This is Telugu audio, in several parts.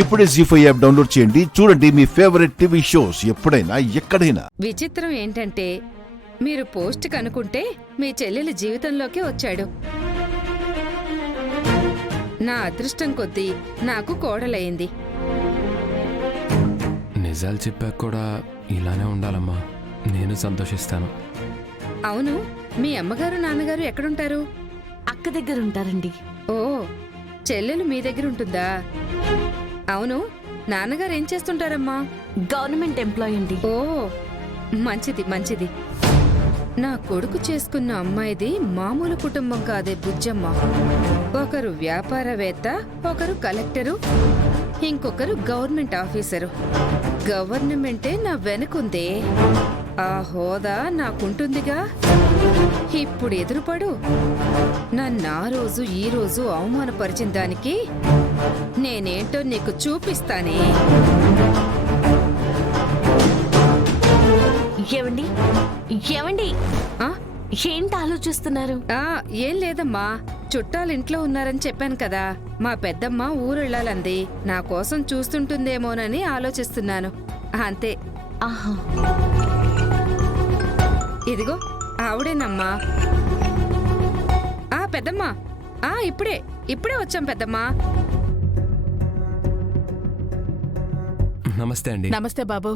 ఇప్పుడే జీ5 యాప్ డౌన్లోడ్ చేయండి. చూడండి మీ ఫేవరెట్ టీవీ షోస్ ఎప్పుడైనా ఎక్కడైనా. విచిత్రం ఏంటంటే మీరు పోస్ట్ కనుకుంటే మీ చెల్లెలి జీవితంలోకే వచ్చాడు. నా అదృష్టం కొద్దీ నాకు కోడలయ్యింది. నిజాలు చెప్పాక కూడా ఇలానే ఉండాలమ్మా. నేను సంతోషిస్తాను. అవును, మీ అమ్మగారు నాన్నగారు ఎక్కడుంటారు? అక్క దగ్గర ఉంటారండి. ఓ, చెల్లెలు మీ దగ్గర ఉంటుందా? అవును, నాన్నగారు ఏం చేస్తుంటారమ్మా? గవర్నమెంట్ ఎంప్లాయీ అండి. ఓ, మంచిది మంచిది. నా కొడుకు చేసుకున్న అమ్మాయిది మామూలు కుటుంబం కాదే బుజ్జమ్మ. ఒకరు వ్యాపారవేత్త, ఒకరు కలెక్టరు, ఇంకొకరు గవర్నమెంట్ ఆఫీసరు. గవర్నమెంటే నా వెనుకుందే. ఆ హోదా నాకుంటుందిగా. ఇప్పుడు ఎదురుపడు. నన్నా రోజు ఈ రోజు అవమానపరిచిన దానికి నేనేంటో నీకు చూపిస్తానే. ఏమండి ఏమండి ఆ ఏంటి ఆలోచిస్తున్నారు? ఏం లేదమ్మా, చుట్టాలింట్లో ఉన్నారని చెప్పాను కదా. మా పెద్దమ్మ ఊరెళ్ళాలంది. నా కోసం చూస్తుంటుందేమోనని ఆలోచిస్తున్నాను అంతే. ఆహా, ఇదిగో ఆవిడేనమ్మా. పెద్దమ్మా, ఇప్పుడే వచ్చాం పెద్దమ్మా. నమస్తే అండి. నమస్తే బాబు.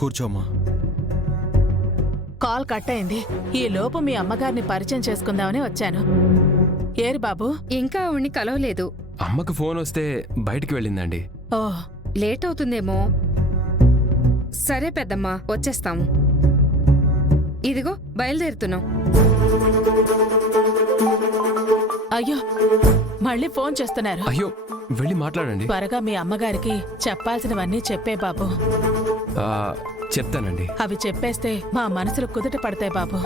కూర్చోమ్మా. కాల్ కట్ అయింది. ఈ లోపు మీ అమ్మగారిని పరిచయం చేసుకుందామని వచ్చాను. ఏరి బాబు? ఇంకా ఆవిడ్ని కలవలేదు. అమ్మకు ఫోన్ వస్తే బయటికి వెళ్ళిందండి. ఓ, లేట్ అవుతుందేమో. సరే పెద్దమ్మా, వచ్చేస్తాము. ఇదిగో బయలుదేరుతున్నాం. అయ్యో, మళ్ళీ ఫోన్ చేస్తున్నారు. అయ్యో, వెళ్ళి మాట్లాడండి. త్వరగా మీ అమ్మగారికి చెప్పాల్సినవన్నీ చెప్పే బాబు. చెప్తానండి. అవి చెప్పేస్తే మా మనసులు కుదుట పడతాయి బాబు.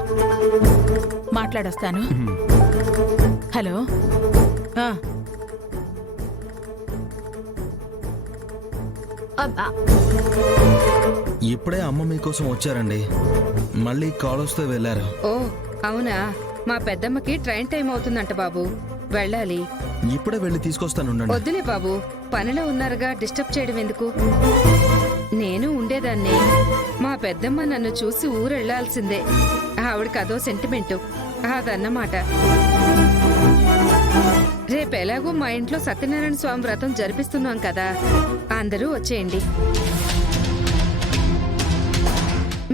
మాట్లాడొస్తాను. హలో. ఇప్పుడే అమ్మ మీకోసం వచ్చారండి. మళ్ళీ కాల్ వస్తే వెళ్ళారు. ఓ అవునా, మా పెద్దమ్మకి ట్రైన్ టైం అవుతుందంట బాబు, వెళ్ళాలి. ఇప్పుడే వెళ్ళి తీసుకొస్తాను. వద్దులే బాబు, పనిలో ఉన్నారుగా, డిస్టర్బ్ చేయడం ఎందుకు? నేను ఉండేదాన్ని. మా పెద్దమ్మ నన్ను చూసి ఊరెళ్లాల్సిందే. ఆవిడకి అదో సెంటిమెంటు, అదన్నమాట. రేపెలాగూ మా ఇంట్లో సత్యనారాయణ స్వామి వ్రతం జరిపిస్తున్నాం కదా, అందరూ వచ్చేయండి.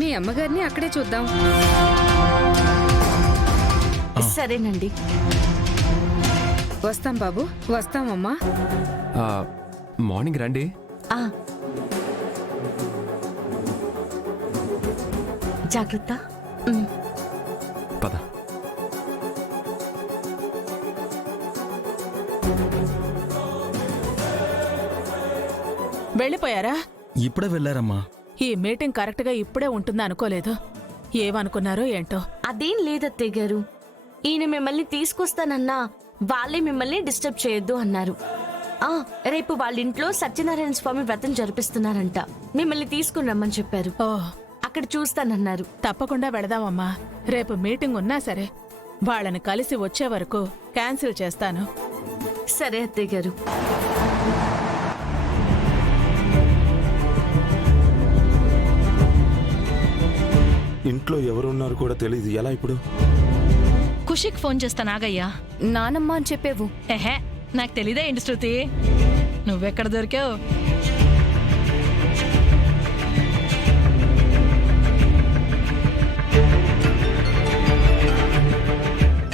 మీ అమ్మగారిని అక్కడే చూద్దాం. సరేనండి. వస్తాం బాబు, వస్తామమ్మా. మార్నింగ్ రండి. జాగ్రత్త. పద. వెళ్ళిపోయారా? ఇప్పుడే వెళ్ళారమ్మా. ఈ మీటింగ్ కరెక్ట్ గా ఇప్పుడే ఉంటుందా అనుకోలేదు. ఏమనుకున్నారో ఏంటో. అదేం లేదత్తయ్య గారు, ఈయన మిమ్మల్ని తీసుకొస్తానన్నా వాళ్ళే మిమ్మల్ని డిస్టర్బ్ చేయొద్దు అన్నారు. రేపు వాళ్ళ ఇంట్లో సత్యనారాయణ స్వామి వ్రతం జరిపిస్తున్నారంట. మిమ్మల్ని తీసుకుని రమ్మని చెప్పారు. ఓ, అక్కడ చూస్తానన్నారు. తప్పకుండా వెళదామమ్మా. రేపు మీటింగ్ ఉన్నా సరే వాళ్ళని కలిసి వచ్చే వరకు క్యాన్సిల్ చేస్తాను. సరే అత్తయ్య గారు. ఇంట్లో ఎవరున్నారు కూడా తెలియదు. ఎలా ఇప్పుడు? ఖుషికి ఫోన్ చేస్తా. నాగయ్యా, నానమ్మ అని చెప్పేవు. ఎహే, నాకు తెలీదా ఏంటి శృతి? నువ్వెక్కడ దొరికావు?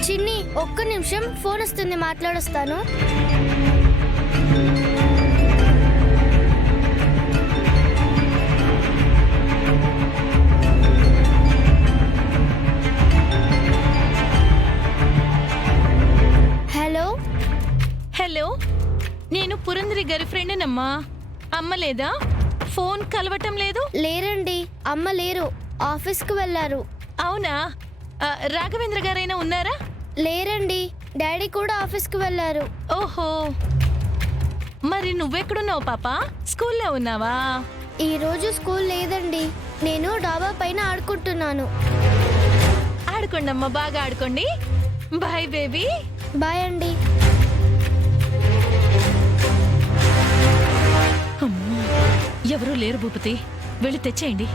చిన్ని, ఒక్క నిమిషం, ఫోన్ వస్తుంది, మాట్లాడొస్తాను. హలో. హలో, నేను పురంధరి గారి ఫ్రెండ్నమ్మా. అమ్మ లేదా? ఫోన్ కలవటం లేదు. లేరండి, అమ్మ లేరు, ఆఫీస్కి వెళ్ళారు. అవునా? రాఘవేంద్ర గారైనా ఉన్నారా? లేరండి, డాడీ కూడా ఆఫీస్కి వెళ్ళారు. ఓహో, మరి నువ్వెక్కడున్నావు పాపా? స్కూల్లో ఉన్నావా? ఈ రోజు స్కూల్ లేదండి, నేను డాబా పైన ఆడుకుంటున్నాను. ఆడుకోండి అమ్మా, బాగా ఆడుకోండి. Bye baby. బాయ్ అండి. లేరు భూపతి. వెళ్ళి తెచ్చేయండి.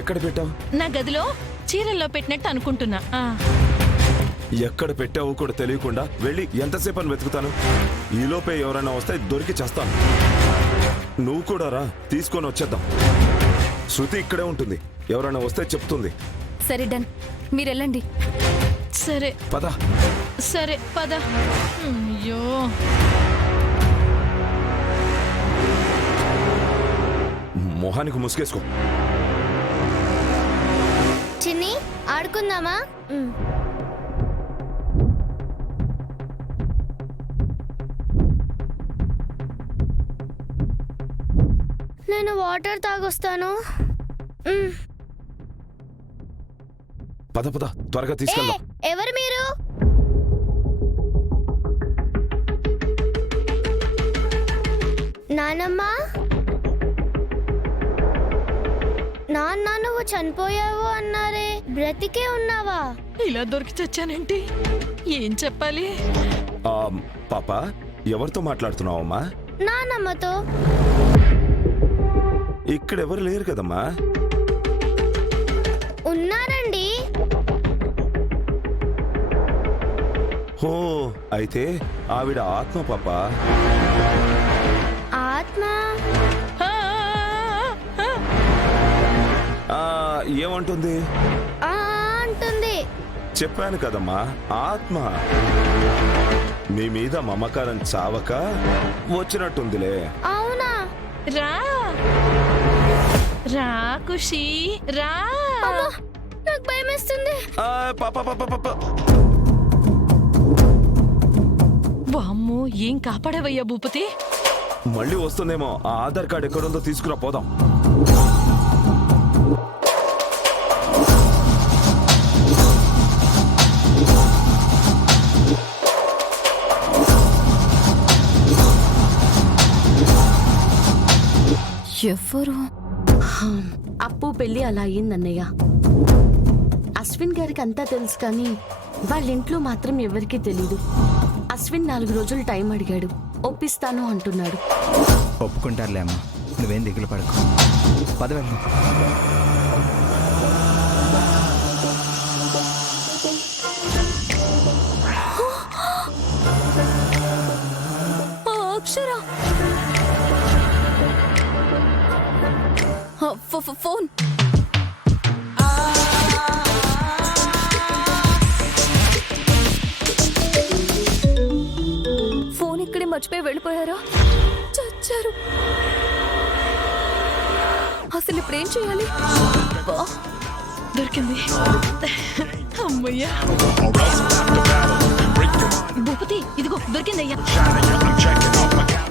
ఎక్కడ పెట్టావు? నా గదిలో చీరల్లో పెట్టినట్టు అనుకుంటున్నా. ఎక్కడ పెట్టావో కూడా తెలియకుండా వెళ్ళి ఎంతసేపు అని వెతుకుతాను? ఈలోపే ఎవరైనా వస్తే దొరికి చేస్తాను. నువ్వు కూడా రా, తీసుకొని వచ్చేద్దాం. శృతి ఇక్కడే ఉంటుంది, ఎవరైనా వస్తే చెప్తుంది. సరే డన్, మీరెళ్ళండి. సరే పద. సరే పద. అయ్యో, మొహానికి ముసుగేసుకో. చిన్ని ఆడుకుందామా? నేను వాటర్ తాగొస్తాను. పద పద, త్వరగా తీసుకెళ్దాం. ఎవరు మీరు? నానమ్మ, నాన్న నువ్వు చనిపోయావు అన్నారే, బ్రతికే ఉన్నావా? ఇలా దొరికి చచ్చానేంటి? ఏం చెప్పాలి? పాప, ఎవరితో మాట్లాడుతున్నావమ్మా? నానమ్మతో. ఇక్కడెవరు లేరు కదమ్మా. ఉన్నారండి. హో, అయితే ఆవిడ ఆత్మ పాప. ఆత్మ? ఆ, ఆ, ఆ. ఏమంటుంది? అంటుంది. చెప్పాను కదమ్మా, ఆత్మ. నీ మీద మమకారం చావక వచ్చినట్టుందిలే. అవునా? రా రా ఖుషి, రా. నాకు భయం వేస్తుంది. పాప పాప పాప. వామ్మో, ఏం కాపాడవయ్యా భూపతి. మళ్ళీ వస్తుందేమో. ఆ ఆధార్ కార్డ్ ఎక్కడుందో తీసుకురా, పోదాం. ఎవరు? అప్పు పెళ్లి అలా అయ్యిందన్నయ్య. అశ్విన్ గారికి అంతా తెలుసు, కానీ వాళ్ళ ఇంట్లో మాత్రం ఎవరికీ తెలీదు. అశ్విన్ 4 రోజులు టైం అడిగాడు, ఒప్పిస్తాను అంటున్నాడు. ఒప్పుకుంటారులే అమ్మా, నువ్వేం దిగులు పడకు. పద వెళ్దాం. అక్షర ఫోన్. ఫోన్ ఇక్కడే మర్చిపోయి వెళ్ళిపోయారా? చచ్చారు. అసలు ఇప్పుడేం చేయాలి? దొరికింది. అమ్మయ్యా. భూపతి, ఇదిగో దొరికిందయ్యా.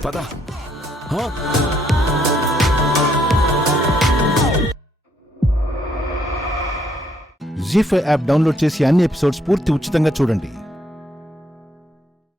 పద. జీ5 యాప్ డౌన్లోడ్ చేసి అన్ని ఎపిసోడ్స్ పూర్తి ఉచితంగా చూడండి.